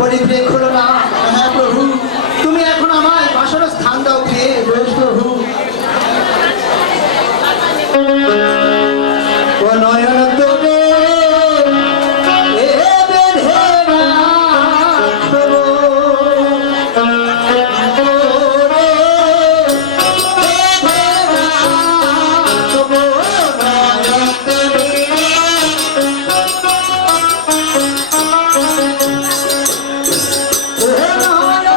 পরিপ্রেক হলো না। হ্যাঁ প্রভু, তুমি এখন আমায় বাসর স্থান দাও হে প্রভু। ও নয়ন তোরে Oh, no.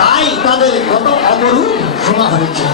তাই তাদের কত অপরূপ শোনা হয়েছে।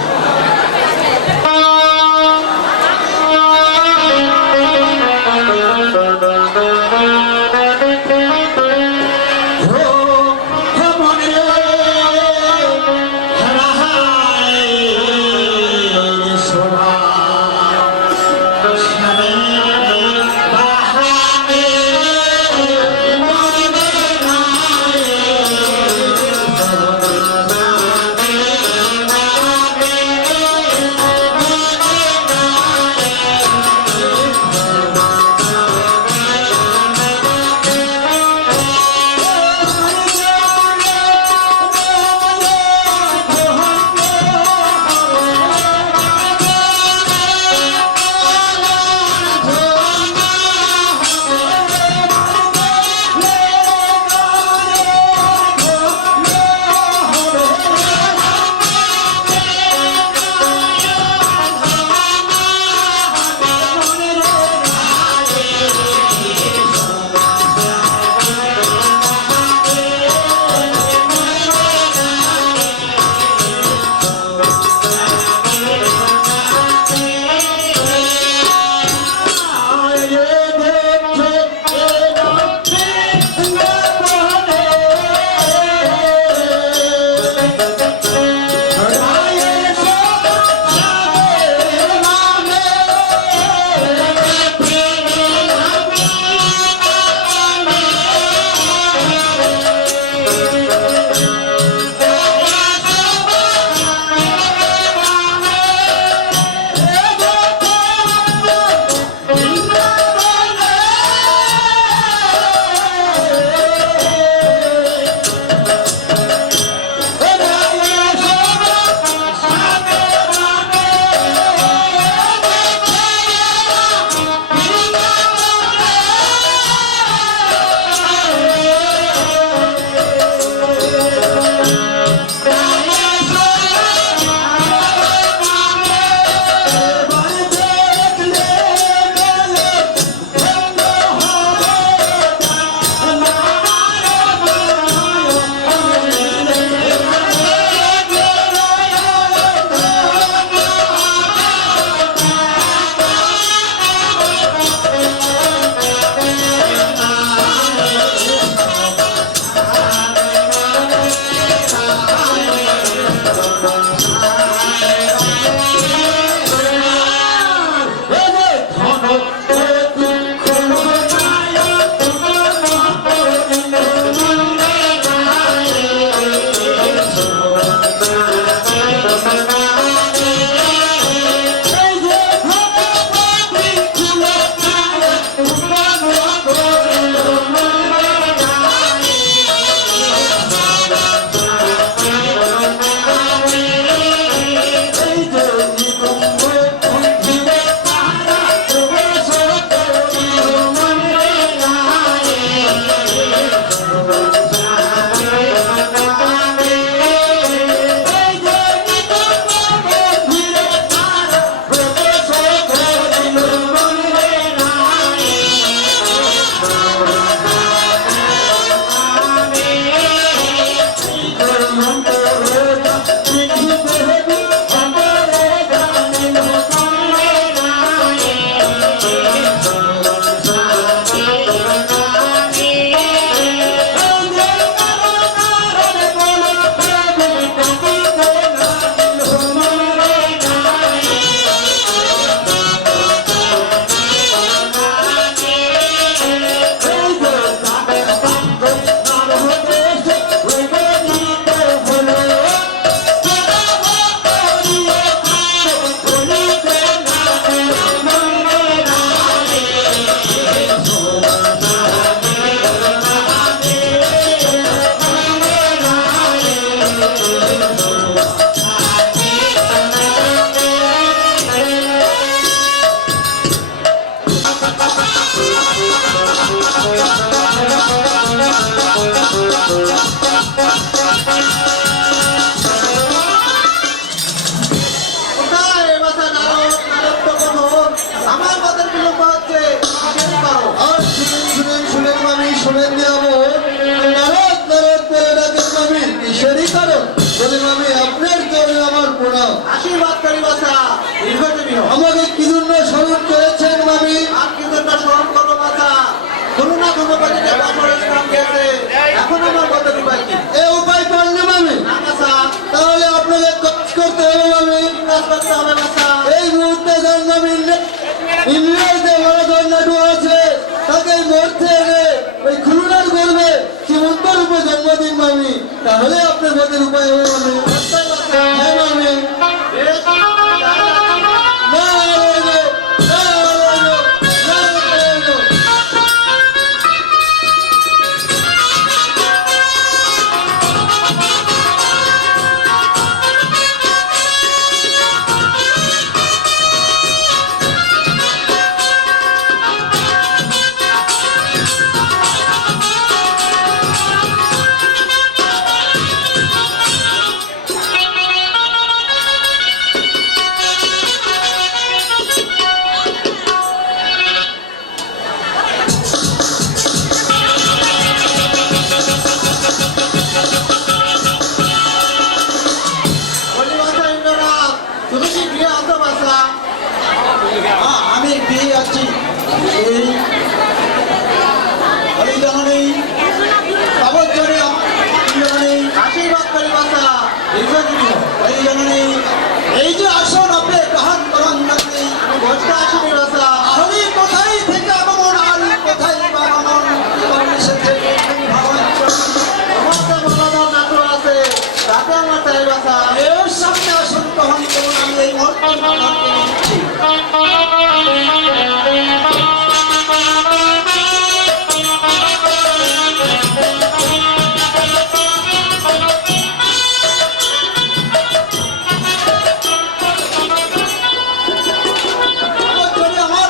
কোথায় বাসা নারদ? নারদ তো কঠোর। আমার কথার বিলম্ব হচ্ছে, শেষ করো। আর শুনেন মামি, শুনেন যাবো। নারদ নারদ করে ডাকেন মামি, কিসেরই কারণ? বলে মামি, আপনার জন্য আমার প্রণাম। আশীর্বাদ করি বাসা, দীর্ঘজীবী হও। আমাকে কি জন্য স্মরণ করেছেন মামি? আর কি জন্য স্মরণ করবো বাসা? করুণা ধনপতিকে বাসরের স্থান দিয়েছে, এখন আমার পদের উপায় কি? এ উপায় পান না মামি? না বাসা, তাহলে আপনাকে কাজ করতে হবে মামি। কি কাজ করতে হবে বাসা? এই মুহূর্তে যান মামি, ইংরেজদের বড় ধর্নাটু আছে, তাকে মরতে এনে ওই খুলনার করবে সীমন্ত রূপে জন্মদিন মামি। তাহলে আপনার পথের উপায় হবে মামি। সত্যই বাসা। হ্যাঁ মামি। বেশ, নারায়ণ, নারায়ণ, নারায়ণ। বলি বাসা ইন্দ্রনাথ, তুমি কি গৃহে আছো বাসা? আমি পেয়ে যাচ্ছি। এই জানি খবর জানি জানি আশীর্বাদ করি বাসা, দীর্ঘজীবী হও। এই জানি এই যে আসন আপনি গ্রহণ করেন জানি। আমি বসতে আসিনি বাসা। আমি কোথায় থেকে আগমন আর কোথায় আগমন জীবন এসেছে তুমি ভাবনা করুন। আমার তো মনোদর নাটু আছে, তাতে আমার চাই বাসা। এর সামনে আসন গ্রহণ করুন, আমি এই মুহূর্তে আপনাকে নিচ্ছি। খবর জানি আমার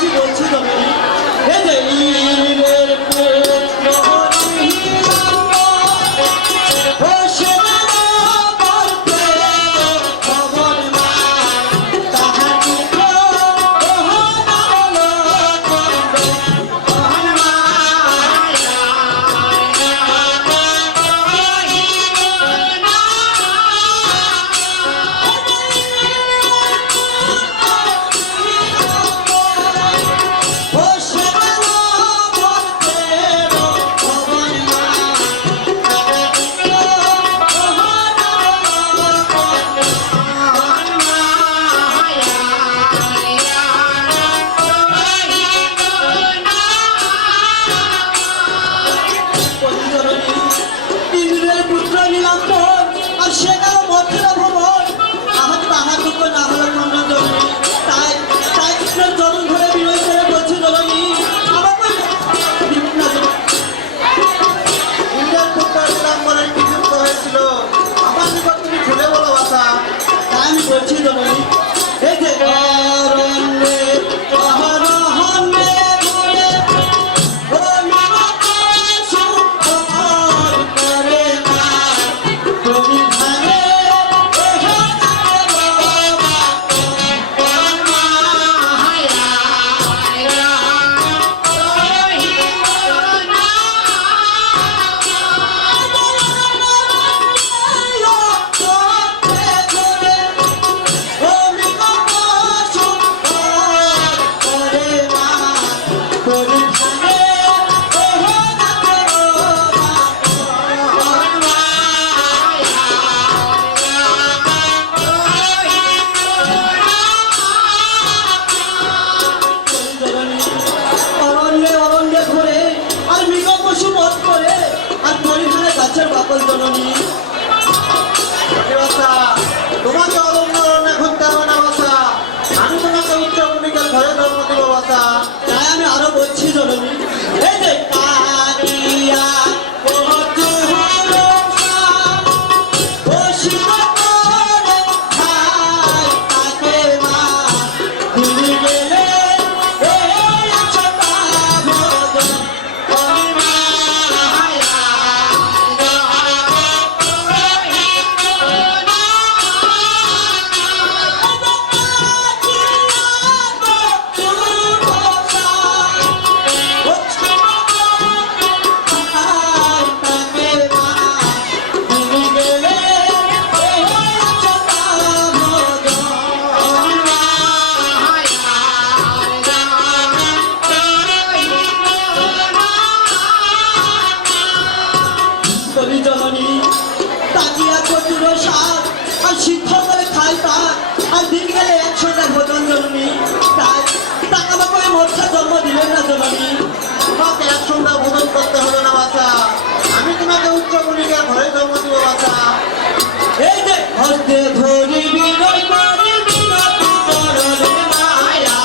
কিছু বলছি জননী। এই যে ইন্দ্রের পুত্র হরিহিরণ্য, ও সেনার বলতে খবর মা, তাহার দুঃখ ওহনালো কন্দ, ওহনা ও সেনার বলতে খবর মা, ইন্দ্রের পুত্র নীলাম্বর আর সেনার মধ্যে ভবন, আহাত তাহার দুঃখ না হলো খণ্ডন জননী। তাই তাই কৃষ্ণের চরণ ধরে বিনয় করে বলছি জননী, আমাকে দিন না জননী। ইন্দ্রের পুত্র নীলাম্বরের কি যুদ্ধ হয়েছিল আমার নিকট তুমি খুলে বলো বাছা। তাই আমি বলছি জননী, এই যে অরণ্যে অহরহণ্যে ঘুরে ও মিনতে সুখর করে মা, তুমি ধানে অরণ্যে অরণ্যে ঘুরে আর মৃগ পশু বধ করে আর পরিধানে গাছের বাকল জননী। এ বাছা, তোমাকে অরণ্য অরণ্যে ঘুরতে হবে না বাছা, আমি তোমাকে উচ্চ ভূমিকার ঘরে জন্ম দেবো বাছা। তাই আমি আরো বলছি জননী, এই যে কারিয়া কত হলো সাপ, ও শিব করে খায় তাকে মা, তুমি গেলে এই ছোটা ভজন, ওই মায়া জননী তাকিয়া চতুর সাপ আর সিদ্ধ করে খাই তার আর দিন গেলে 100টা ভোজন জননী। তাই টাকা বাপরে মোর্চা জন্ম দিলেন না জননী। তোমাকে এক সন্ধ্যা ভোজন করতে হবে না বাছা, আমি তোমাকে উচ্চ ভূমিকার ঘরে জন্ম দেবো বাছা। এই যে হস্তে ধরি বিনয় করি বিনতি করলে মায়া,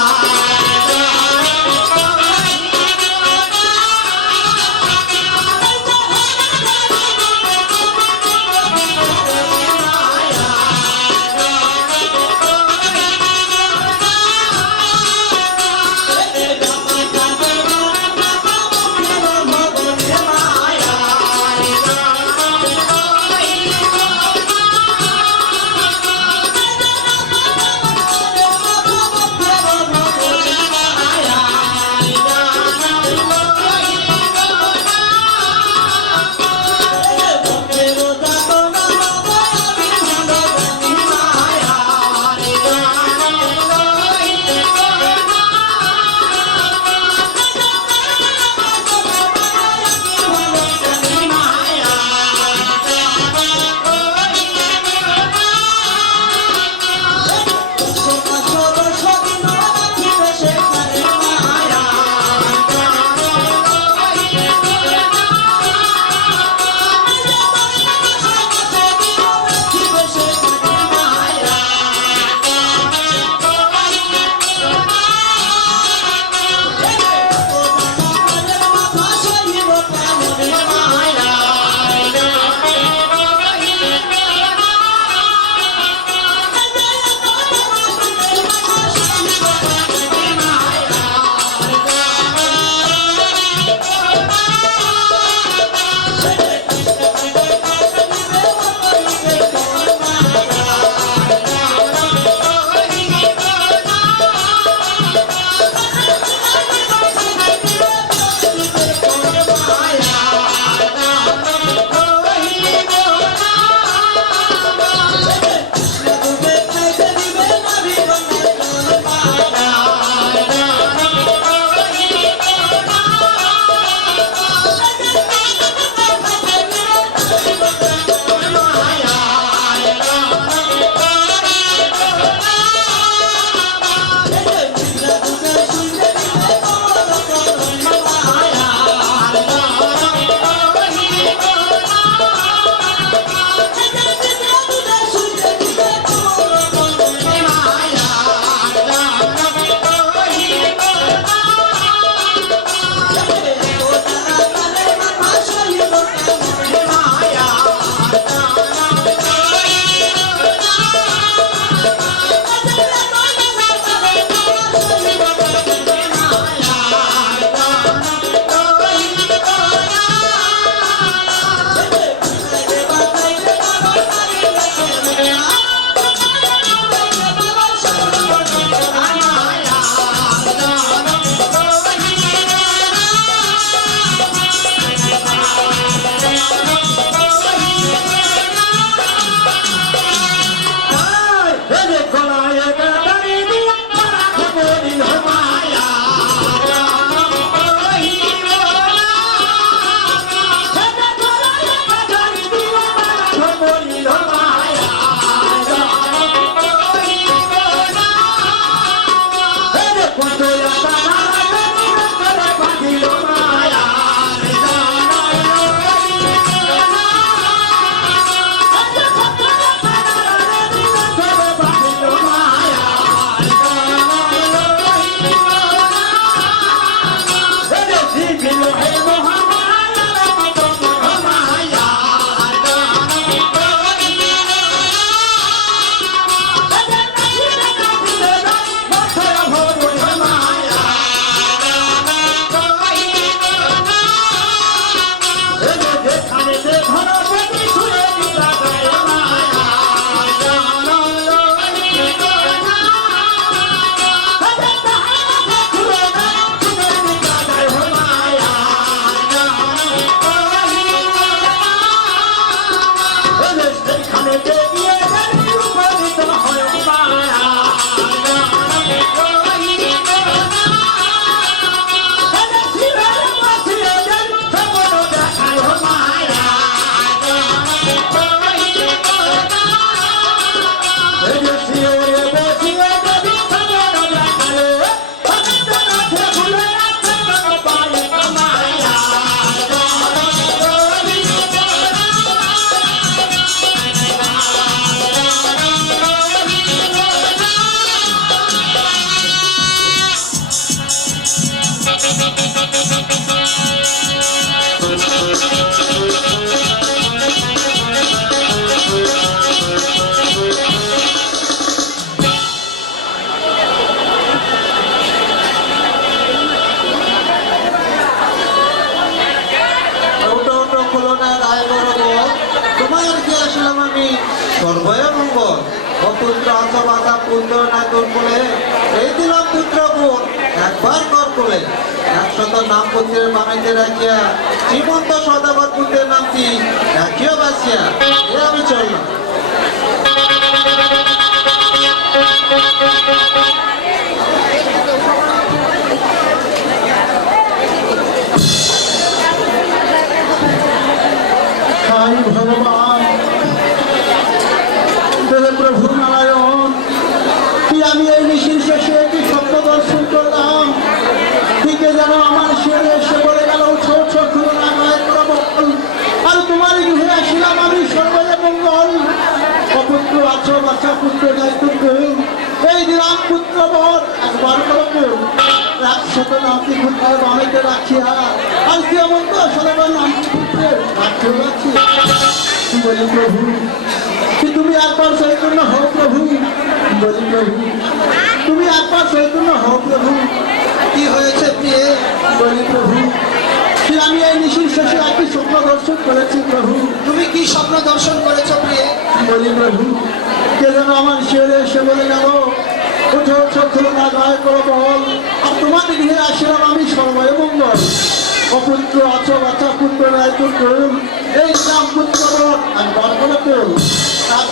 সর্বয়ে মঙ্গল। ও পুত্র অথবা পুত্র না তোর কোলে, এই দিলাম পুত্র গুণ একবার কর কোলে। 100 নাম পুত্রের মামিতে রাখিয়া, শ্রীমন্ত সদাগর পুত্রের নামটি রাখিও বাসিয়া। এ আমি চললাম। হাই ভগবান, হে প্রভু নারায়ণ, কি আমি এই নিশির শেষে একটি স্বপ্ন দর্শন করলাম। দিকে যেন আমার শিরে এসে বলে গেল, উঠো উঠো খুলনা গায়ে প্রবল, আর তোমার গৃহে আসিলাম আমি সর্বদা মঙ্গল। অপুত্র আছো বাচ্চা পুত্র দায়িত্ব এই দিলাম পুত্র বর একবার করো। 100 নামটি পুত্রের বামেতে রাখিয়া, আর কি এমন তো সদাগর নামটি পুত্রের রাখিও রাখিয়া। বলি প্রভু, কি তুমি একবার চৈতন্য হও প্রভু। বলি প্রভু, তুমি একবার চৈতন্য হও প্রভু। কি হয়েছে প্রিয়ে? বলি প্রভু, কি আমি এই নিশির শেষে একটি স্বপ্ন দর্শন করেছি প্রভু। তুমি কি স্বপ্ন দর্শন করেছো প্রিয়ে? বলি প্রভু, কে যেন আমার শিরে এসে বলে গেল, উঠো উঠো খুলনা গায়ে করো বল, আর তোমার গৃহে আসিলাম আমি সর্বয়ে মঙ্গল। অপুত্র আছো বাচ্চা পুত্র রায় পুত্র, এই নাম পুত্র একবার করে তোল।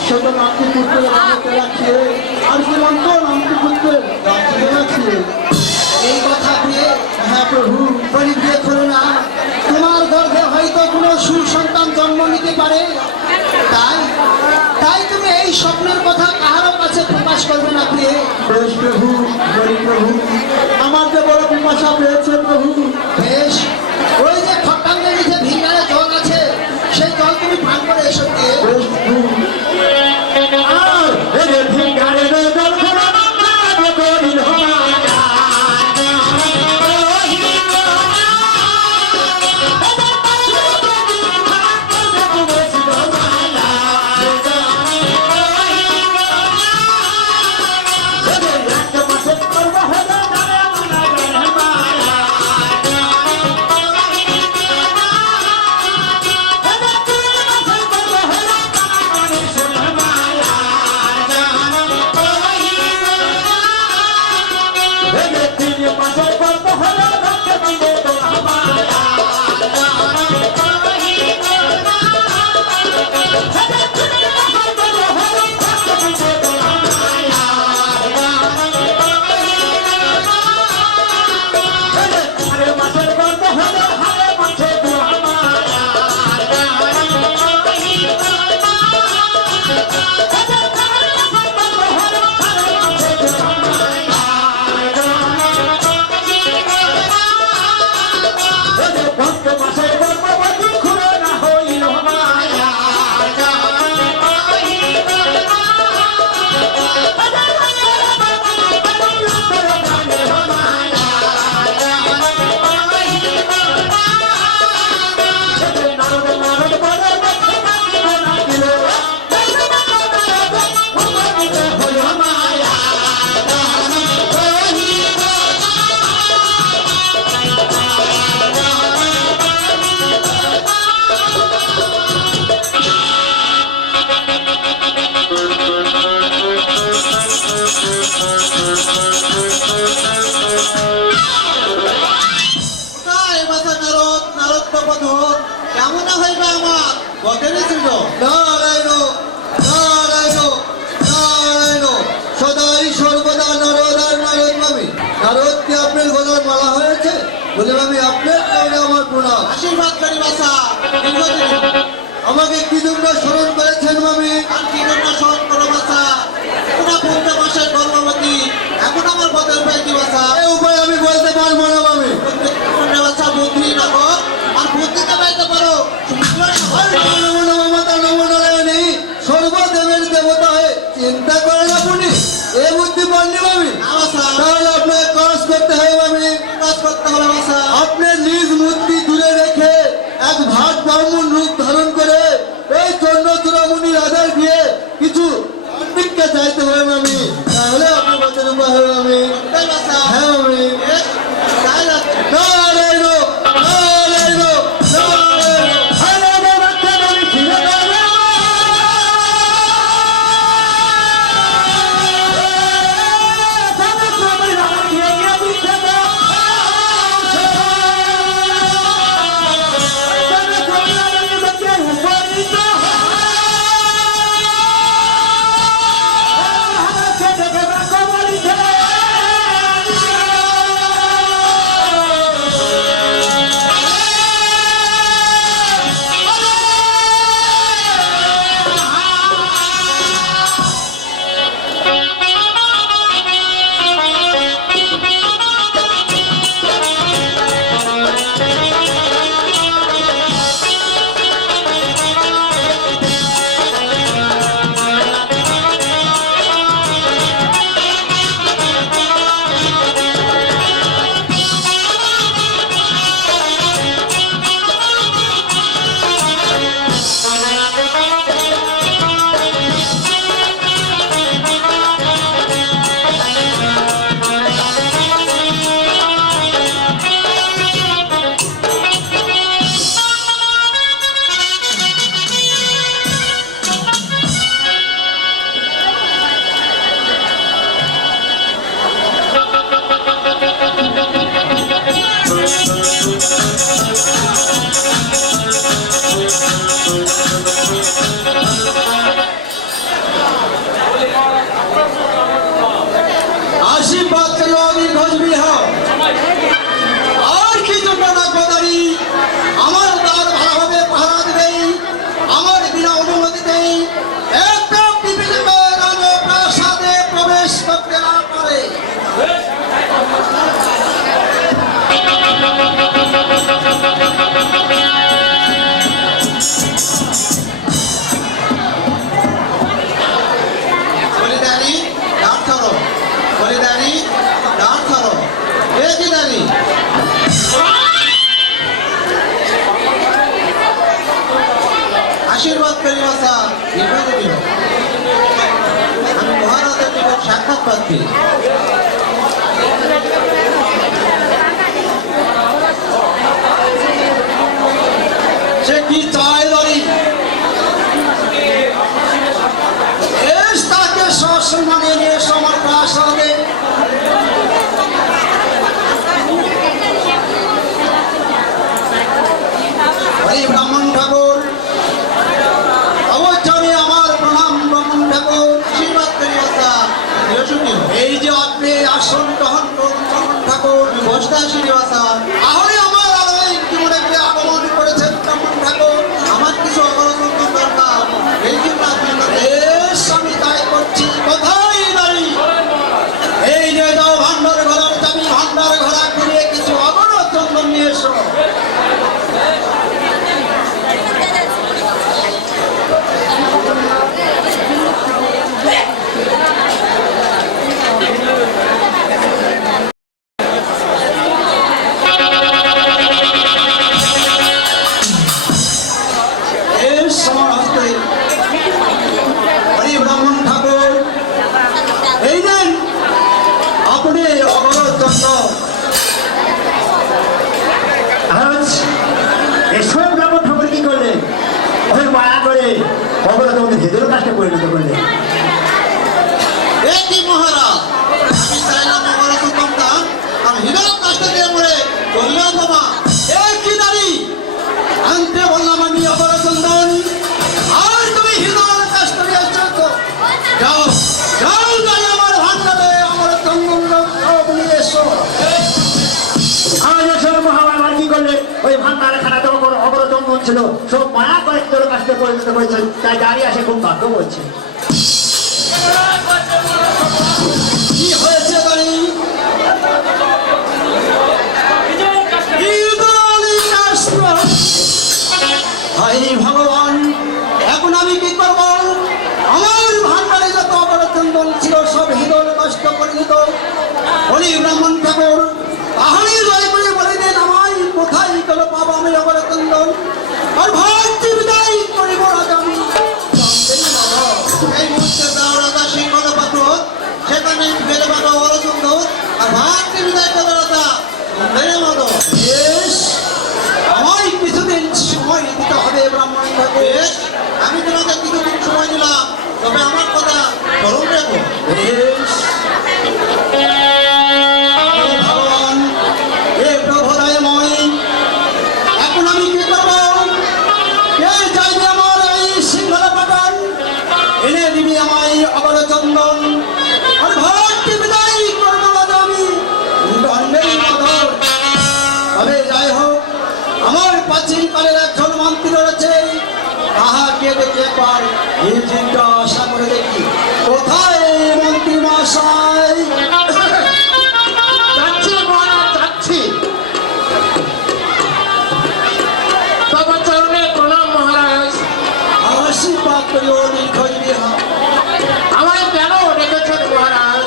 100 নামটি পুত্রের বাড়িতে রাখিয়ে, আর শ্রীমন্ত নামটি পুত্রের রাখিয়ে রাখিয়ে। এই কথা দিয়ে, হ্যাঁ প্রভু, বলি বিয়ে করো না। তোমার গর্ভে হয়তো কোনো সুসন্তান জন্ম নিতে পারে, তাই তাই তুমি এই স্বপ্নের কথা কারো কাছে প্রকাশ করবে না প্রিয়ে। বেশ প্রভু, বলি প্রভু, আমার যে বড় পিপাসা পেয়েছে প্রভু। বেশ, ওই যে খট্টাঙ্গের নিচে ভিঙ্গারে জল আছে, সেই জল তুমি পান করে এসো প্রিয়ে। বেশ প্রভু। আর এই যে ভিঙ্গারে জল খোলা বাবা করিল মায়া। কেমন হইবে আমার বকেরে ছিল। নারায়ণ নারায়ণ নারায়ণ, সদাই সর্বদা নারদ আর নারদ মামি। নারদ কি আপনার গলার মালা হয়েছে? বলে মামি আপনার কারণে আমার প্রণাম। আশীর্বাদ করি বাসা। আমাকে কি জন্য স্মরণ করেছেন মামি? আর কি জন্য স্মরণ করো বাসা? তোমরা 15 মাসের গর্ভবতী, এখন আমার বদল পাই কি বাসা? এই উপায় আমি বলতে পারবো না মামি। বাসা বুদ্ধি রাখো, আর বুদ্ধিতে পাইতে পারো। সর্বদেবের দেবতা হয়ে চিন্তা করেন আপনি, এ বুদ্ধি পাননি মামি। তাহলে আপনাকে কাজ করতে হবে মামি। কাজ করতে হবে বাসা। আপনার নিজ মূর্তি দূরে রেখে এক ভাট ব্রাহ্মণ রূপ ধারণ করে এই চন্দ্রচূড়ামণি রাজার গিয়ে কিছু ভিক্ষা চাইতে হবে মামি, তাহলে আপনার বাচ্চার উপায় হবে মামি। হ্যাঁ মামি। নারায়ণ নারায়ণ নারায়ণ। আশীর্বাদ করি অধীর ঘোষবিহ আর কি জন্য রাখবো দাঁড়ি আমার দ্বার ভালোভাবে পাহারা দেবেই আমার বিনা অনুমতিতেই একটা বিপিনের প্রাসাদে প্রবেশ করতে না পারে। বলিদানি দাঁড় ধরো, বলিদানি দাঁড় ধরো। এ কি দানি? আশীর্বাদ করি বাসা, নির্বাচন দিও। আমি মহারাজের নিকট সাক্ষাৎ প্রার্থী। সে কি চায় দাঁড়ি এস তাকে সসম্মানে নিয়ে এসো আমার প্রাসাদে। হরি ব্রাহ্মণ ঠাকুর অবশ্যই আমার প্রণাম ব্রাহ্মণ ঠাকুর। আশীর্বাদ করি বাসা, নিরসনীয়। এই যে আপনি আসন গ্রহণ করুন ব্রাহ্মণ ঠাকুর। বসতে আসিনি বাসা, তাহলে আমার আলোয় জীবনে আগমন করেছেন ব্রাহ্মণ ঠাকুর। আমার কিছু অবলম্বন দরকার, এই জন্য আপনার কাছে বেশ আমি তাই করছি। কোথায় দাঁড়ি এই যে যাও ভান্ডার ঘোড়ার চাবি ভান্ডার ঘোড়া ঘুরিয়ে কিছু অবরোধ চন্দন নিয়ে এসো। বেশ আমার হস্তে হরি ব্রাহ্মণ ঠাকুর এই দেন আপনি অবরোধ চন্দ্র। আজ এসব ব্রাহ্মণ ঠাকুর কি করলেন? ওই মায়া করে অবরোধ আমাদের হেদের কাজটা পরিণত করলেন। এ কি মহারাজ, আমি চাইলাম মহারাজ সন্তান, আমি হৃদয় কষ্ট দিয়ে মরে বললেও তোমা। এই কি দাঁড়ি আনতে বললাম আমি অবরোধ চন্দন আর তুমি হৃদয় কাষ্ট নিয়ে এসেছো। যাও যাও যাই আমার ভান্ডারে আমার চন্দন সব নিয়ে এসো। আজ এসব মহামার কি করলে? ওই ভান্ডারে খানা তো অবরোধ চন্দন ছিল, সব মায়া করে হেদের কাজটা পরিণত করেছে। তাই দাঁড়িয়ে আসে খুব ভাগ্য বলছে। কি হয়েছে দাঁড়ি হাই ভগবান এখন আমি কি করব? আমার ভান্ডারে যত অবরচন্দন ছিল সব হৃদয় কষ্ট পরিণত। বলি ব্রাহ্মণ ঠাকুর তাহলে জয় করে বলে দেন আমায় কোথায় গেল পাবো আমি অবরচন্দন আর ভক্তি বিদায় করিব রাজা আমি। এই মুহূর্তে দাও রাজা সিংহল পাথর, সেখানে ফেলে পাবো অরচন্দ আর ভাগকে বিদায় করবে রাজা মেরে মতো। বেশ আমায় কিছুদিন সময় দিতে হবে ব্রাহ্মণ ঠাকুর। বেশ, আমি তোমাকে কিছুদিন সময় দিলাম, তবে আমার কথা স্মরণ রেখো। বেশ হে ভগবান হে প্রভুদয়ময় এখন আমি কি করব? কে চাইবে আমার এই সিংহল পাটন এনে দিবি আমায় অবরচন্দন আর ভক্তি বিদায় করবো রাজা আমি দণ্ডের মদর। তবে যাই হোক আমার প্রাচীন কালের একজন মন্ত্রী রয়েছে তাহাকে দেখে একবার এই চিন্তা আশা করে দেখি কোথায় মন্ত্রী মশাই। যাচ্ছি মহারাজ, যাচ্ছি। তবে চরণে প্রণাম মহারাজ। আশীর্বাদ করি ও নির্ভয় বিহা। আমায় কেন ডেকেছেন মহারাজ?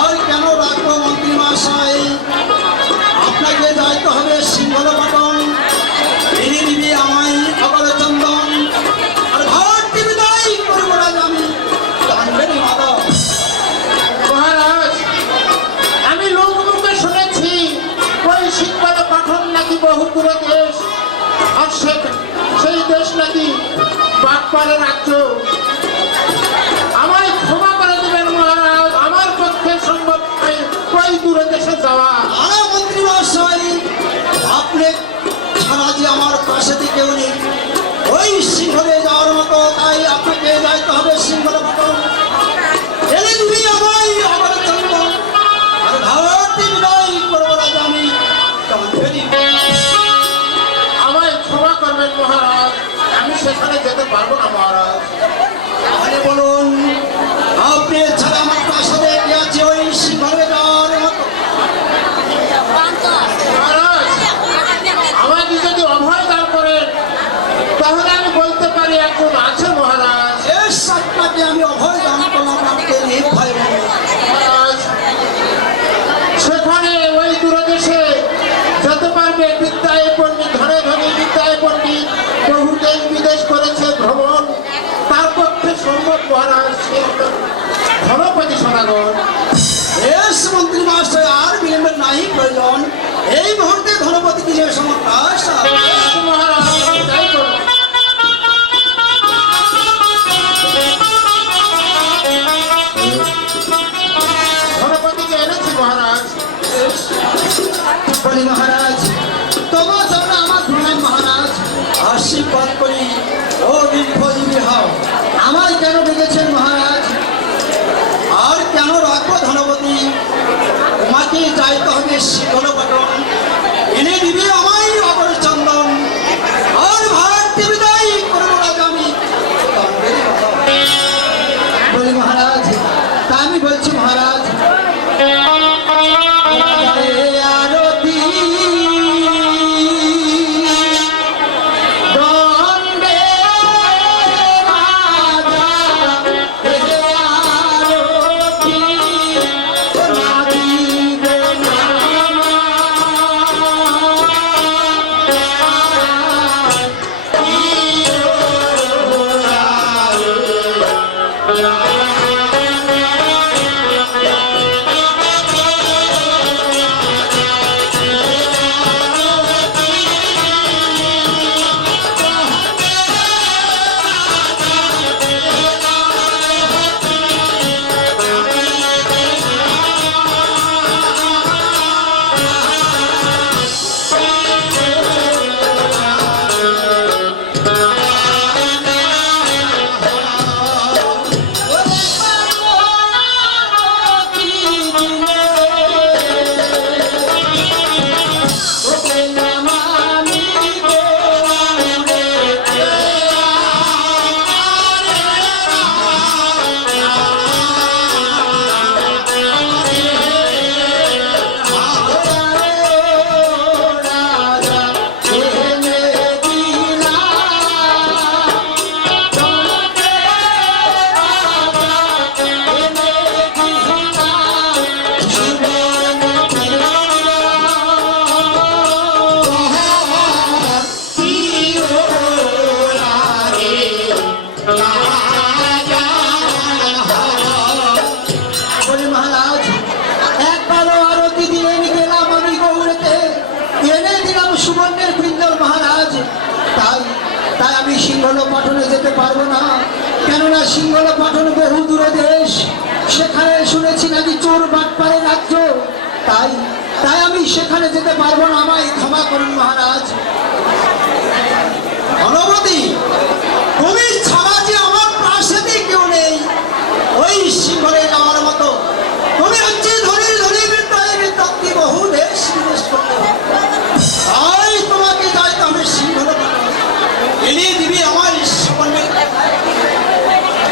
আর কেন রাখবো মন্ত্রী মশাই আপনাকে যাইতে হবে সিংহল পাটন এনে দিবি আমায় অবরচন্দন আর ভক্তি বিদায় করবো রাজা আমি দণ্ডের মাদক। মহারাজ আমি লোকমুখে শুনেছি ওই সিংহল পাঠন নাকি বহু দূরে দেশ, আর সেই দেশ নাকি বাগপাড়ে রাজ্য। আমায় ক্ষমা করে দেবেন মহারাজ, আমার পক্ষে সম্ভব নয় ওই দূরে দেশে যাওয়া। আরে মন্ত্রী মশাই আপনি ছাড়া যে আমার পাশে কেউ নেই, ওই সিংহলে যাওয়ার মতো, তাই আপনাকে যাইতে হবে সিংহলে পাঠন। এনে দিবি আমায় আমার জন্য, আর ভারতী বিদায় করবো রাজা আমি। তখন ফেরি আমায় ক্ষমা করবেন মহারাজ, আমি সেখানে যেতে পারবো না মহারাজ। তাহলে বলুন, আপনি ছাড়া আমার প্রাসাদে কে আছে ওই সিংহলে যাওয়ার মতো? মহারাজ, আমাকে যদি অভয় দান করেন তাহলে আমি বলতে পারি একজন আছে মহারাজ। এর সাথে আমি অভয় দান করলাম, আপনি নির্ভয় বলুন। মহারাজ, সেখানে ওই দূরদেশে যেতে পারবে বিদ্যায় পণ্ডিত, ধনে ধনী বিদ্যায় পণ্ডিত, বহু দেশ বিদেশ করেছে ভ্রমণ, তার পক্ষে সম্ভব মহারাজ সে হলেন ধনপতি সদাগর। বেশ মন্ত্রী মহাশয়, আর বিলম্বের নাই প্রয়োজন। এই মুহূর্তে ধনপতি কি সমস্যা? মহারাজ, তাই করুন। ধনপতিকে এনেছি মহারাজ। বলি মহারাজ, তোমার জন্য আমার প্রণাম মহারাজ। আশীর্বাদ করি ও দীর্ঘজীবী হও। আমায় কেন ডেকেছেন মহারাজ? আর কেন রাখবো ধনপতি? তোমাকে যাইতে হবে সিংহলপাটন, এনে দিবে আমায় অপর চন্দন, আর ভারতকে বিদায় করবো রাজা আমি। বলি মহারাজ, তা আমি বলছি মহারাজ, আরতি দণ্ডে রাজা, আরতি নাদিবে বলি মহারাজ, একবারও আরতি দিয়ে গেলাম আমি গৌড়েতে, এনে দিলাম সুবর্ণের পিঞ্জল মহারাজ। তাই তাই আমি সিংহল পাঠনে যেতে পারবো না, কেননা সিংহল পাঠন বহু দূরে দেশ, সেখানে শুনেছি নাকি চোর বাটপাড়ের রাজ্য। তাই তাই আমি সেখানে যেতে পারবো না, আমায় ক্ষমা করুন মহারাজ। অনুমতি, তুমি ছাড়া যে আমার প্রাসাদে কেউ নেই ওই সিংহলে যাওয়ার মতো। তুমি হচ্ছে ধরে ধরে বিদ্যায় বিদ্যার্থী, বহু দেশ বিদেশ করতে হবে। তাই তোমাকে যাইতে হবে সিংহলে পাঠন, এনে দিবি আমার সুবর্ণের,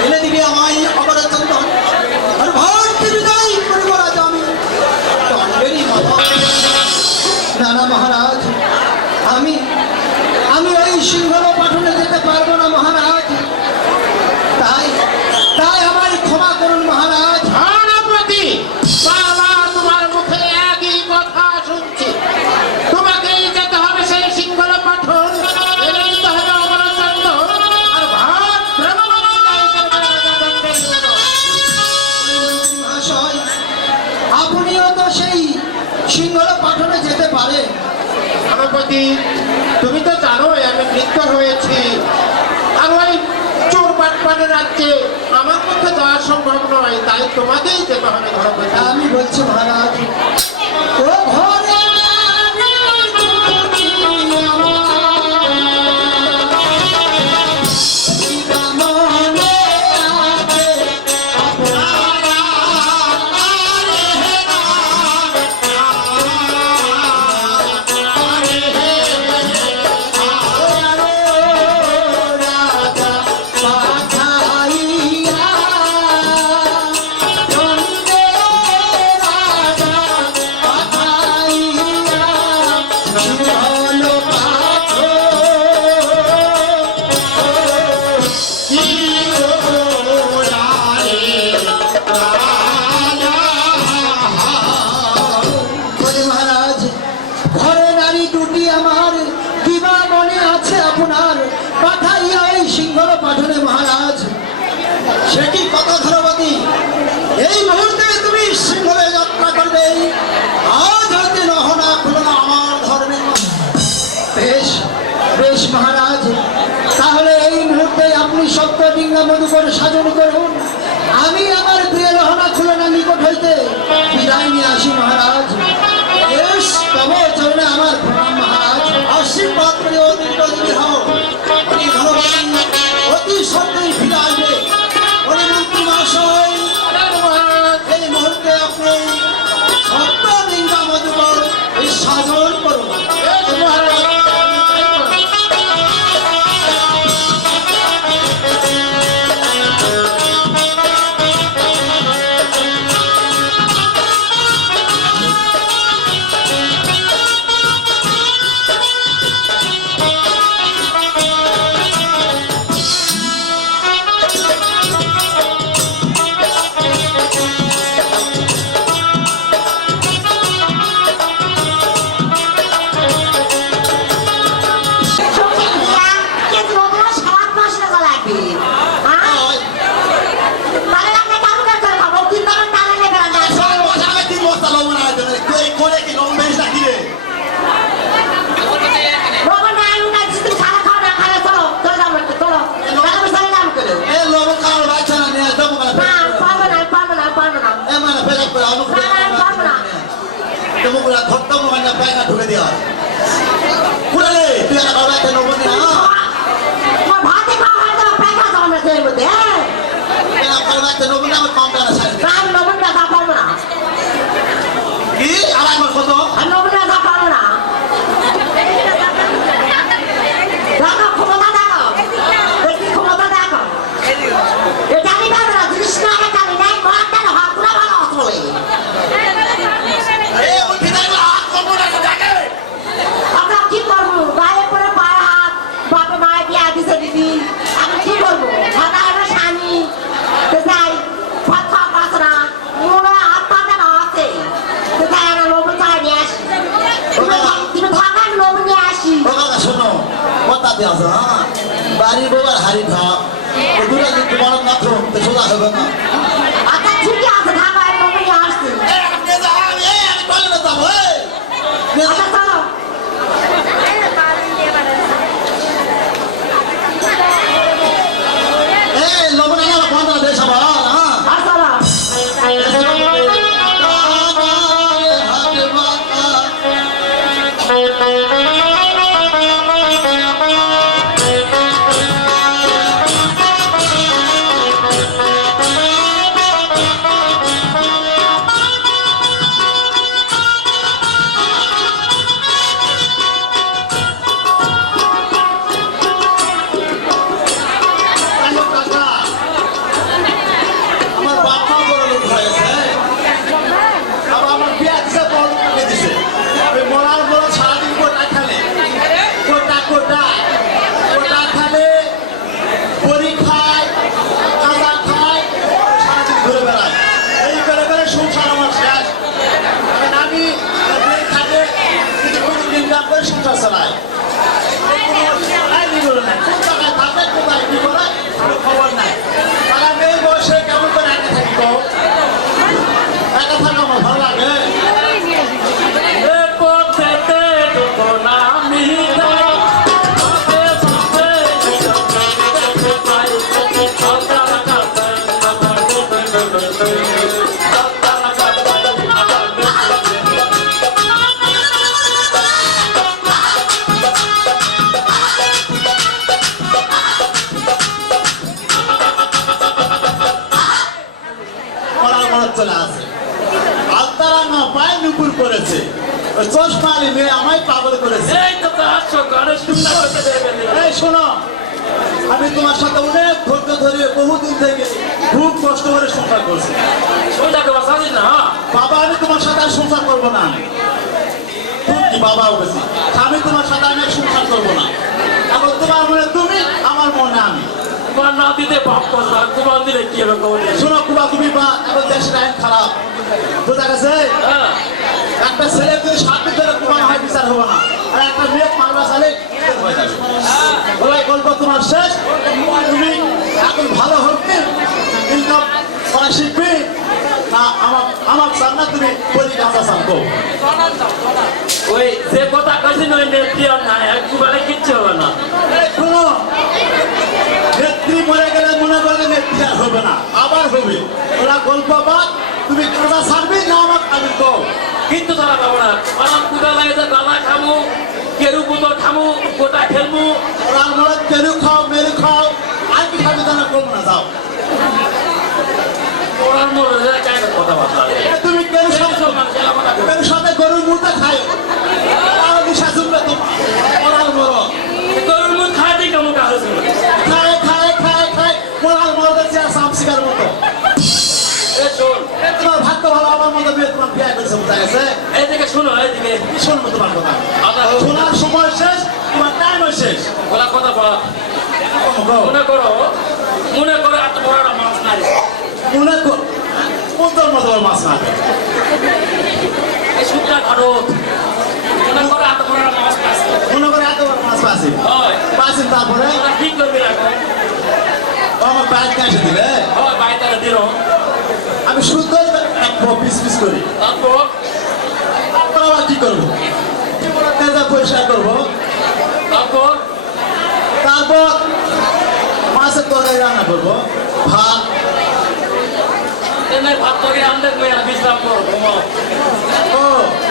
এনে দিবি আমায় অপর চন্দন, আর ভারতকে বিদায় করবো রাজা আমি। দণ্ডেরই মাথা। না না মহারাজ, আমি আমি ওই সিংহল পাঠনে যেতে পারবো না মহারাজ। তাই তাই আমার ক্ষমা করুন মহারাজ। ধনপতি, বারবার তোমার মুখে একই কথা শুনছি। তোমাকেই যেতে হবে সেই সিংহল পাঠন, এনে দিতে হবে অমরচন্দ্র, আর ভারত ভ্রমণ মহাশয়, আপনিও তো সেই সিংহল পাঠনে যেতে পারেন। ধনপতি, তুমি তো জানোই আমি বৃদ্ধ হয়েছি, আর ওই চোর বাটপাড়ের রাজ্যে আমার পক্ষে যাওয়া সম্ভব নয়, তাই তোমাকেই যেতে হবে ধনপতি। আমি বলছি মহারাজ, ও ঘরে দুটি আমার দিবা মনে আছে আপনার পাঠাইয়া এই সিংহল পাঠনে মহারাজ। সে কি কথা ধরবতী, এই মুহূর্তে তুমি সিংহলে যাত্রা করবে? আজ হইতে নহনা খুলনা আমার ধর্মের মধ্যে। বেশ বেশ মহারাজ, তাহলে এই মুহূর্তে আপনি সপ্তডিঙ্গা মধুকর সাধন করুন, আমি আমার প্রিয় রহনা খুলনা নিকট হইতে বিদায় নিয়ে আসি মহারাজ। বেশ, তব চরণে আমার প্রণাম মহারাজ। আশীর্বাদ করে অতি দীর্ঘজীবী হও, অতি ধনবান, অতি সত্যই ফিরে আসবে। অতি মন্ত্রী মহাশয়, এই মুহূর্তে আপনি সপ্তলিঙ্গা মধুকর এই সাধন করুন। বেশ মহারাজ, ঢুকে দেওয়া কুড়ালে তুই একটা বাবা একটা নবনী না নবনী আমার কম টানা কি আর একবার কত বাড়ির বাবার হাড়ি ঢাক দুটা যদি তোমার না থাকুন তো সোজা হবে না। আচ্ছা ঠিক আছে, ঢাকা নবী আসছি। আমি বলে না যাবো আচ্ছা চলো। লবণ আমার বন্ধ দেশ আবার আর চলো। চালায় খবর নাই তারা মেয়ে বয়সে কেমন করে একা থাকত একা থাকা আমার ভালো লাগে চলে আসে আলতারা না পায় নুপুর করেছে ওই চশমালি মেয়ে আমায় পাগল করেছে এই শোনো আমি তোমার সাথে অনেক ধৈর্য ধরে বহুদিন থেকে খুব কষ্ট করে সংসার করছি বাবা আমি তোমার সাথে আর সংসার করবো না কি বাবা বলেছি আমি তোমার সাথে আমি আর সংসার করবো না এখন তোমার মনে তুমি আমার মনে আমি না দিতে পাপ করবা কুমার দিলে কি হবে কবলে শোনো কুবা তুমি বা এখন দেশের আইন খারাপ বোঝা গেছে একটা ছেলে যদি 7 দিন ধরে কুমার হয় বিচার হবো না আর একটা হয়ে যাবে। বলাই গল্প তোমার শেষ, তুমি এখন ভালো হবে, ইনকাম করা শিখবে না আমার সামনে তুমি বলি কাঁচা সামবো। ওই যে কথা কইছেন ওই নেত্রী আর না একবারে কিচ্ছু হবে না। শোনো, নেত্রী মরে গেলে মনে করলে নেত্রী আর হবে না, আবার হবে। ওরা গল্প বাদ, তুমি কাঁচা সারবি না আমার আমি তো কিন্তু তারা পাবো না আমার পূজা লাগে যে গালা খামু কেরু পুতো খামু গোটা খেলবো ওরা মনে কেরু খাও মেরু খাও আর কি খাবি জানা কম না যাও। ওরার মরে যায় কাইটা কথাবার্তা তুমি কেরু সাথে গরুর মুখটা খাই নিশা শুনবে তো ওরাল মরো গরুর মুখ খাইতে কেমন কাজ খায় খায় খায় খায় ওরাল মরো দেখছি আর সাপ শিকার মতো। এ শোন তোমার ভাগ্য ভালো, আমার মতো মেয়ে তোমার বিয়ে করেছে বোঝা গেছে। এইদিকে শোনো এইদিকে কি শুনবো তোমার কথা? শোনার সময় শেষ, তোমার টাইম শেষ। ওলা কথা বলা মনে করো এত বড় একটা মাছ নাই মনে কর কোন তোর মতো মাছ না এই শুকনা ঘাটত মনে করো এত বড় একটা মাছ পাইছে মনে করে এত বড় মাছ পাচ্ছি হয় পাচ্ছি, তারপরে ওরা কি করবি এখন আমার বাইক কাছে দিলে হয় বাইরে দিল আমি শুদ্ধ পিস পিস করি। তারপর তারপর আবার কি করবো? তেজা পরিষ্কার করবো, তারপর তারপর মাছের তরকারি রান্না করবো, ভাত। এনে ভাত তোকে আনতে মেয়ে বিশ্রাম করো ঘুমাও ও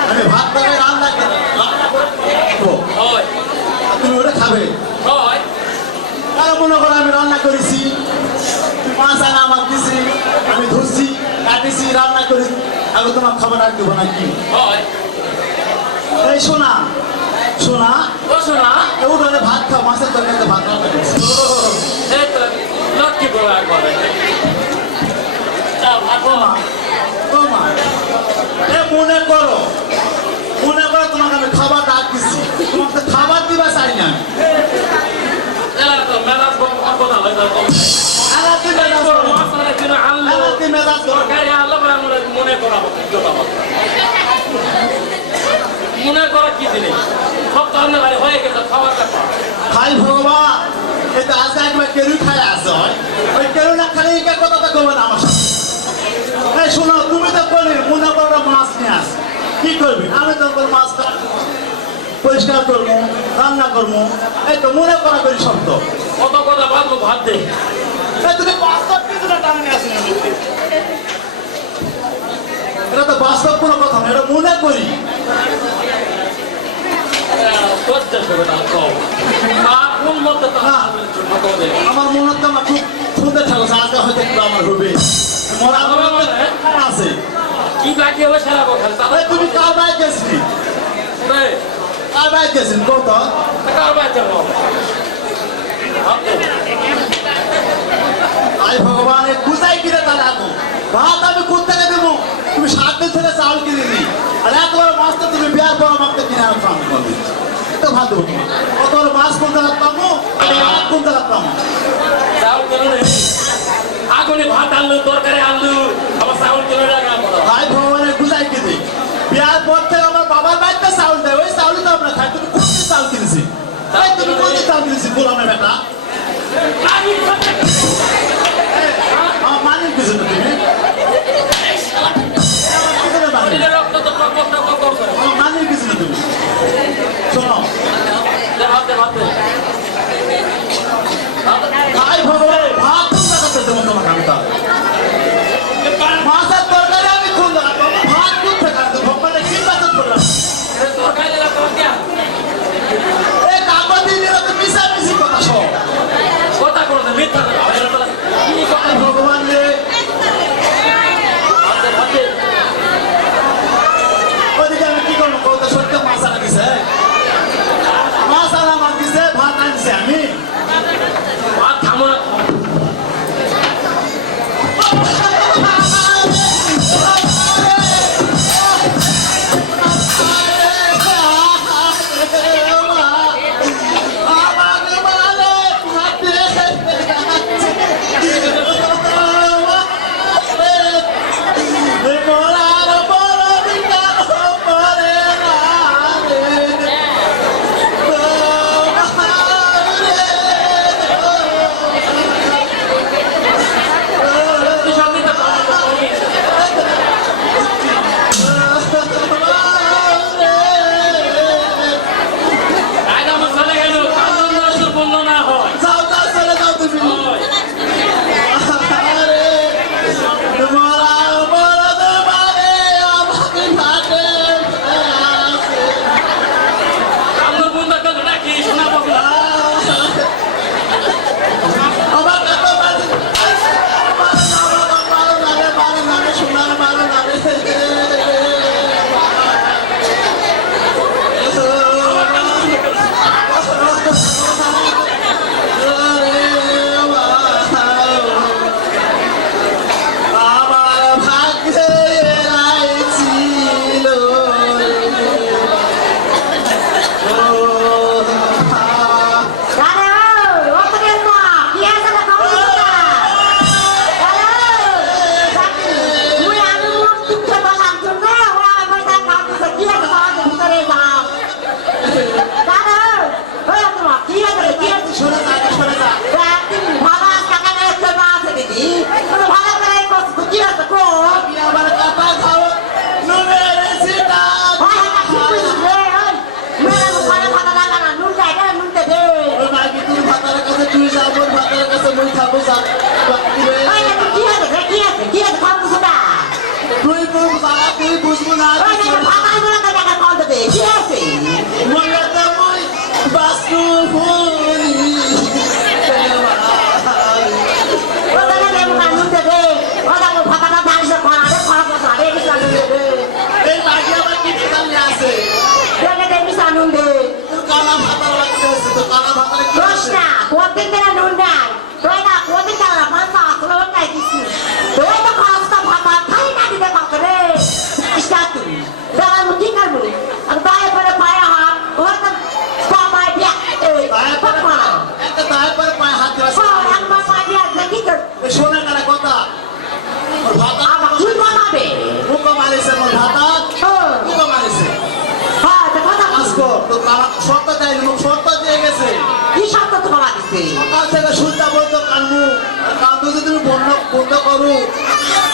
আমি ভাত তরকারি রান্না করবো, হয় তুমি ওটা খাবে। হয় আর মনে করো আমি রান্না করেছি, মাছ আনা আমার দিছি, আমি ধরছি কাটিছি রান্না করেছি, আগে তোমার খাবার আর দেবো নাকি? হয় এই শোনা শোনা ও শোনা উঠোনে ভাত খাও, মাছের তরকারিতে ভাত রান্না করেছি। এই তো লক্ষ্মী বড় একবারে যাও ভাত ও মা, এ মনে করো তোমাকে আমি খাবার ডাক দিচ্ছি, তোমাকে খাবার দিবা চাই না। এলা তো মেলা কথা হয় না কম আলাদা মেজাজ করো, মাছের জন্য আনলো আলাদা মেজাজ করো। তরকারি আনলো মনে করা মনে করা কি জিনিস সব তো আমাদের বাড়ি হয়ে গেছে খাবারটা খাই ভগবান, এটা আজকে একবার কেরু খাই আসে হয়, ওই কেরু না খালি এই কথাটা করবে না আমার সাথে। এই শোনো, তুমি তো বলি মনে করো মাছ নিয়ে আস, কি করবি? আমি তো বল মাছ পরিষ্কার করবো, রান্না করবো, এই তো মনে করা করি শব্দ। কত কথা ভাবলো ভাত দে তুমি বাস্তব কিছুটা টানে নিয়ে আসি, এটা তো বাস্তব কোনো কথা না, এটা মনে করি। কোন মধ্যে তো না, আমার মনে হচ্ছে আমার খুব শুনতে থাকো, আজকে হয়তো একটু আমার হবে মনে আছে। কি বাকি হবে সারা বছর এই তুমি কার বাইক গেছিলি? কার বাইক গেছিলি কত? কার বাড়ি যাবো আই ভগবান, এ বুঝাই কিনে তাহলে এখন ভাত আমি কোথা থেকে দেবো? তুমি 7 দিন থেকে চাউল কিনে নি, আর একবার মাছ তো তুমি বিয়ার পর আমাকে কিনে আনো সামনে করবে, তো ভাত দেবো তোমার। কত মাছ কোনটা রাখতাম, কোনটা রাখতাম? চাউল কিলো নেই আগুনে ভাত আনলু তরকারি আনলু আবার চাউল কিলো টাকা ভাই ভগবানের বুঝাই কি দিই, বিয়ার পর থেকে আমার বাবার বাড়িতে চাউল দেয়, ওই চাউলই তো আমরা খাই। তুমি কোন চাউল কিনেছি? তুমি কোন চাউল কিনেছি বলো আমার বেটা? আমার মানিক কিছু না তুমি, রক্ত তো করছে আমার মানিক কিছু না তুমি। শোনো ভাবতে ভাবতে ভাই ভগবান, ভাত কোন জায়গাতে দেবো তোমাকে আমি? তাহলে মাছের তরকারি আমি কোন জায়গাতে দেবো? ভাত কোন থেকে আনতে? ভগবানের কি বাচত করলাম? তরকারি এই কাগজ দিয়ে তো মিশামিশি কথা সব। কথা করছে মিথ্যা ভাই ভগবান রে, ভাবতে ভাবতে ওই সরে যা আগে সরে যা ভালো টাকা নিয়ে মা আছে দিদি তুমি ভালো করে কষ্ট কি আছে কো আমি আমার কাপা খাও নুনের সিটা ওই মাগি তুই ভাতার কাছে তুই যা মোর ভাতার কাছে মই খাবো যা তুই বুঝ বাবা তুই বুঝবো না মনে তো মই বাস্তু ফুলি এই মাগি আবার কি কামে আছে তোর কালা ভাতার লাগতে আছে তো কালা ভাতার কি আছে একটা তারপরে পায়ে হাত দিবা শোনা কারা কথা ওর ভাতা মুখ মারিছে মোর ভাতা মুখ মারিছে আজকো তো কালা শর্ত দেয় মুখ শর্ত দিয়ে গেছে সকাল থেকে শুনতে বলতো কান্দু কান্দু যদি তুমি বন্ধ করু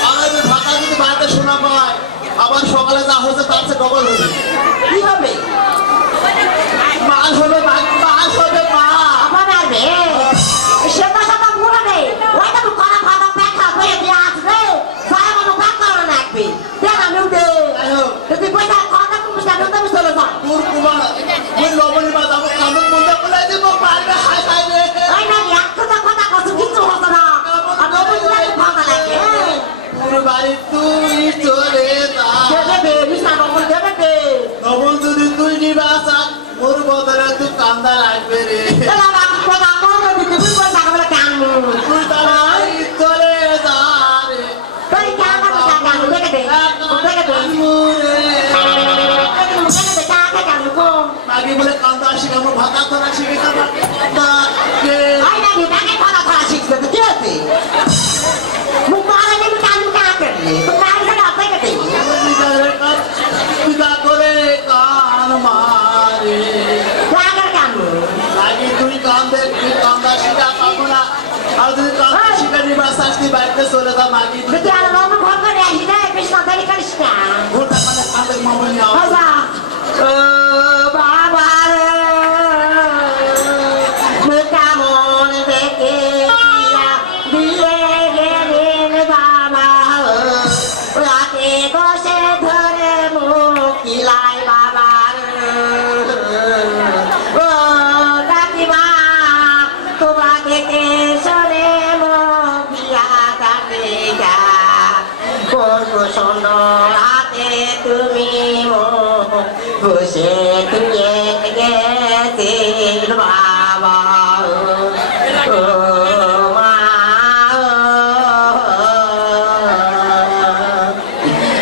আর আমি ভাতা যদি বাড়িতে শোনা পায় আবার সকালে যা হচ্ছে তার চেয়ে ডবল হবে মাল হবে মাল হবে মা তোর কুমার ওই লবণী মা যাবো কান্দু বন্ধ করে দিব মারবে হাই হাই রে তোর বাড়ি তুই চলে যা নবল যদি তুই নিবা চান মোর বদলে তুই কান্দা লাগবে রে তুই তার বাড়ি চলে যা রে মাগি বলে কান্দা শিখাবো ভাতা তোরা শিখে কান্দা কে পিতা করে কান মারে আগে তুই কান দেখ তুই কান্দা শিখা পাবো না আর যদি কান্দা শিখা নিবা শাস্তি বাড়িতে চলে যা মাগি তুই ভোটা মানে কান্দে মামা নিয়ে বসে তুই গেছে বাবা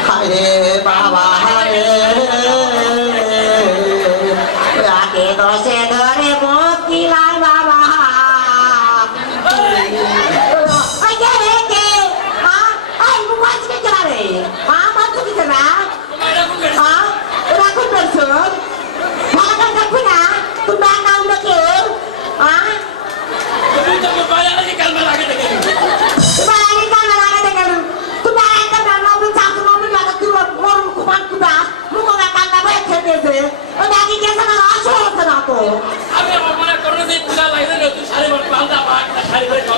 হরে বাবা হরে রাতে দশে ধরে মকিলাই বাবা আমি আমার মনে করো যে পূজা লাগবে নতুন শাড়ি পাল্টা শাড়ি করে দেখো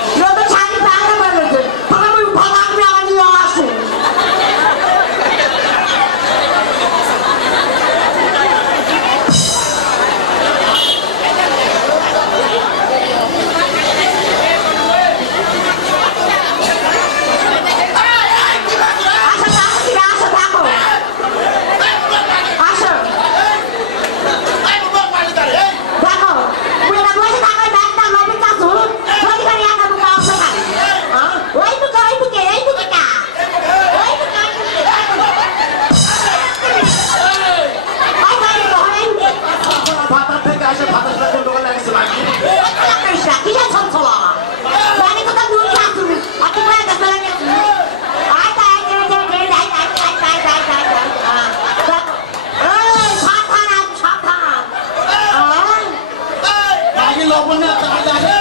লবণের তাল দেখে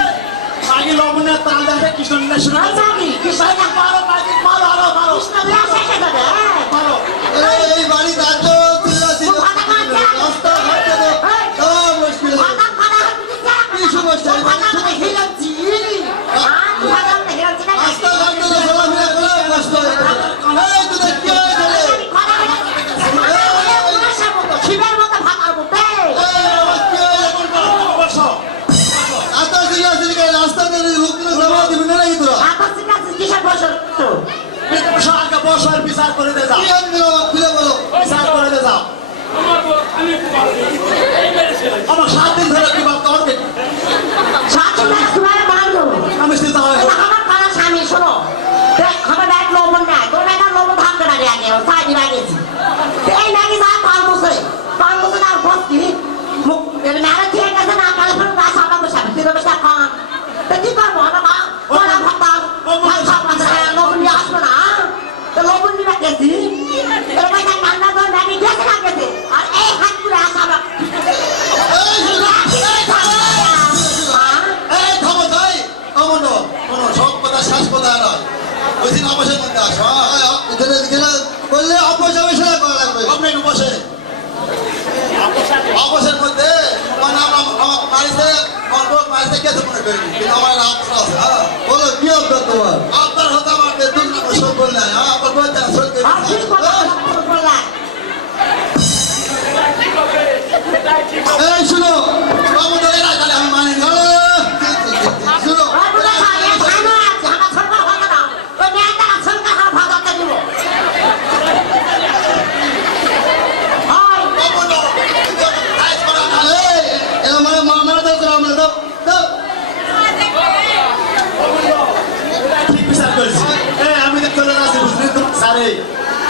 মাগি লবণের তাল দেখে কৃষ্ণ লীলা শুরু আর মাগি, কৃষ্ণ লীলা। মারো মাগি মারো আরো মারো কৃষ্ণ লীলা শেষে যাবে, হ্যাঁ। মারো এই বাড়ি এত চিল্লাচিল্লি রাস্তাঘাটে তো সব মুশকিল হয়ে গেছে। ভাতা খানা হাতে দিচ্ছে। কি সমস্যা? এই বাড়ির ভাতা সমস্যা? হিলাচ্ছি। ভাতা হিলাচ্ছি না। রাস্তাঘাটে তো চলাফেরা করা কষ্ট হয়ে গেছে। এই তোদের কি হয়েছে রে? খানা হলে পুরুষের মতো, শিবের মতো ভাতার মতো। এই আমার কি হয়েছে? বসো এত চিল্লাচিল্লি করে রাস্তাতে লোকগুলো জমা দিবি না নাকি তোরা? আপনার কাছে কিসের বছর তো? বসো আগে বসো আর বিচার করে দে যাও কি হয়েছে বাবা? খুলে বলো। বিচার করে দে যাও আমার বউ, আমি এই মেরেছে আমার 7 দিন ধরে কি বাপ তোমাকে সাথে ম্যাচ তোমায় মারলো। আমি চিন্তা হয় এটা আমার কালা স্বামী, শোনো। দেখ, আমার ব্যাগ লবণ নেয়। তোর ব্যাগ আর লবণ থাকবে না রে আগে। ওর সাইডে ব্যাগেছি। এই ম্যাগে যা পান বসে না বসতি। মুখ মেরে ঠিক আছে না, কালে ফেরত গাছ আবার বসে তুই তো বসে খান। তো কি করবো আমার মা? ওরা ভাতা ভাত খাওয়া লবণ নিয়ে আসবে না। তো লবণ নিয়ে গেছি। এর মধ্যে কান্না তো ম্যাগে গেছে না গেছে। আর এই হাত করে আসা আমার এই থামো তাই অমন কোনো সব কথা শেষ কথা নয় ওই দিন অবসরের মধ্যে আসো এখানে এখানে বললে অবসর অবসর করা লাগবে আপনি একটু বসে অবসরের মধ্যে মানে আমার বাড়িতে বাড়িতে গেছে মনে করি কিন্তু আমার আবদার আছে হ্যাঁ বলো কি আবদার তোমার আবদার হতে আমার বেতন না সব বললে হ্যাঁ আমার বলতে না সব আর ঠিক কথা বললাম। এই শুনো আমাদের এরা খালি আমি মানি না শুনো ঠিক বিচার করেছি আমি তো চলে যাচ্ছি বুঝলি তো স্যারে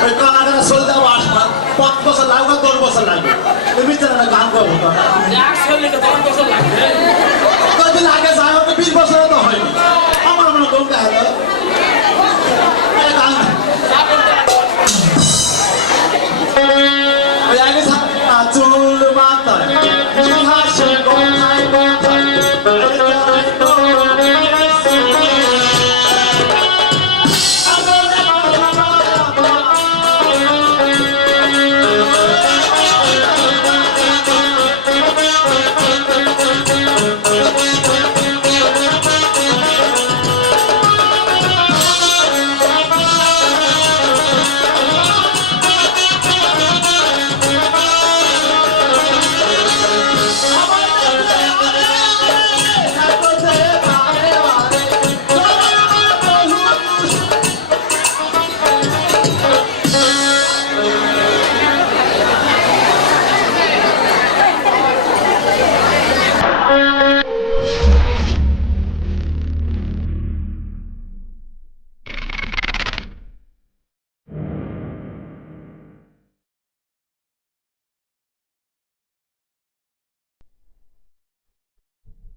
ওই কলাকাটা চলে যাবো 8 মাস 5 বছর লাগবে 10 বছর লাগবে তুমি তো না গান করবো তো একশো 10 বছর লাগবে কদিন আগে যাই হবে 20 বছর তো হয়নি আমার মনে গঙ্গা হলো গান ওই আগে